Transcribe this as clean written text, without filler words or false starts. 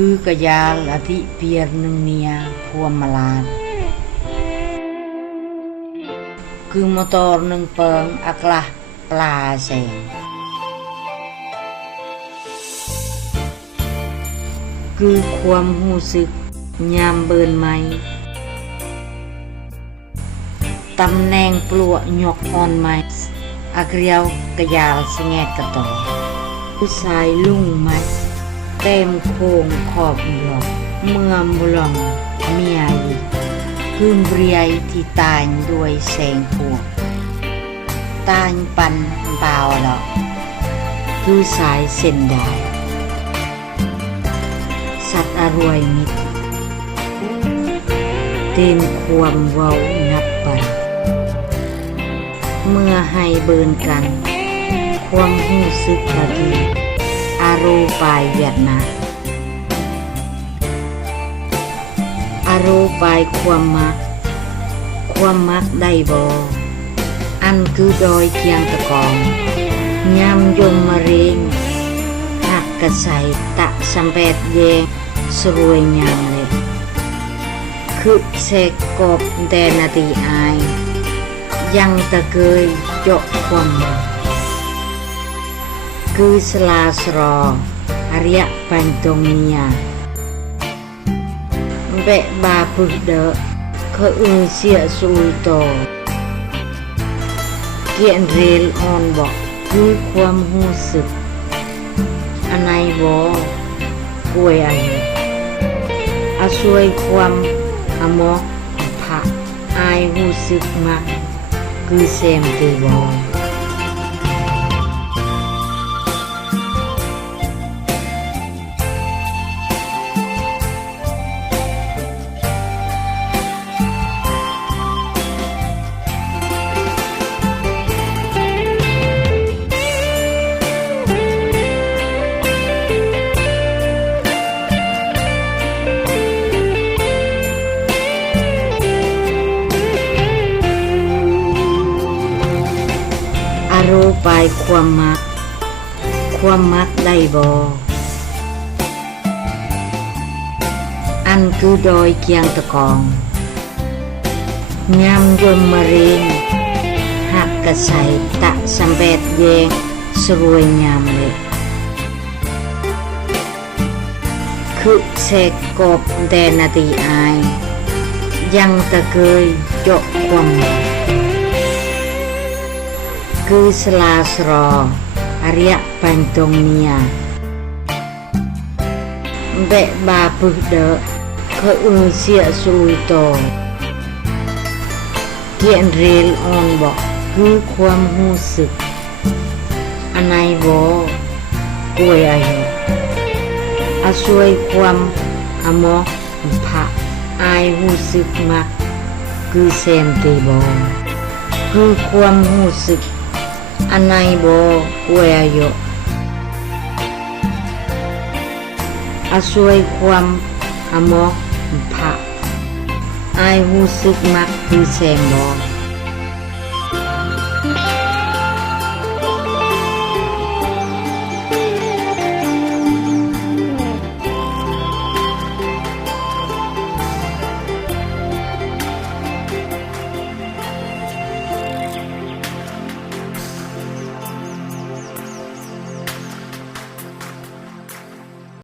คือกะยาลอธิเปียรนึงเนียพวมมาลาดคือมอตอร์นึงเปิงอักละปลาแสงคือความหูสึกยามเบินไม้ตำแหน่งปลวกหยกอ่อนไม้อักเรียวกะยาลสแงดกะต่อผู้ชายลุ่งไม้เต็มโคงขอบหลอกเมื่อมลองเมียอีคืนเรียที่ตายด้วยแสงพวกตายปันเปล่าหรอกคือสายเส้นได้สัตว์อรวยมิตรเต็มความเว้านับไปเมื่อให้เบินกันความหู้สึกละดีอารมณ์ปลายเวียดนาอารมณ์ปลายความมักได้บ่อันคือดอยเคียงตะกองยำยมมะเร็งหักกระใสตะสัมเปตเยงสรวยงามเลยคือเสกกบแดนาตีอายยังตะเกยเจาะความคือสลาสรออริยปัญตงเนียเบะบาปึกเดอเขาเสียสูโตเกียนเรลออนบอกคือความหูสึกอันไหนบอกป่วยอะไรอาช่วยความอมอกผักอายหูสึกมากคือเซมเตบออารมณ์ปลายความมักได้บ่อันคือดอยเคียงตะกองยำยมมะเร็งหักกระใสตะสัมเปตเยงสรวยงามเลยคือเสกกบแดนาตีอายยังตะเกยเจาะความคือสลาสรออริยปัญตงเนียเบะบาปึกเดอเขาเสียสูโตเกียนเรลออนบอกคือความหูสึกอันไหนบอกป่วยอะไรอาช่วยความอมอกผักอายหูสึกมากคือเซมเตบอคือความหูสึกอันไหนบอกป่วยอะไรอาช่วยความอมอกผักอายหูสึกมากคือเซมบอ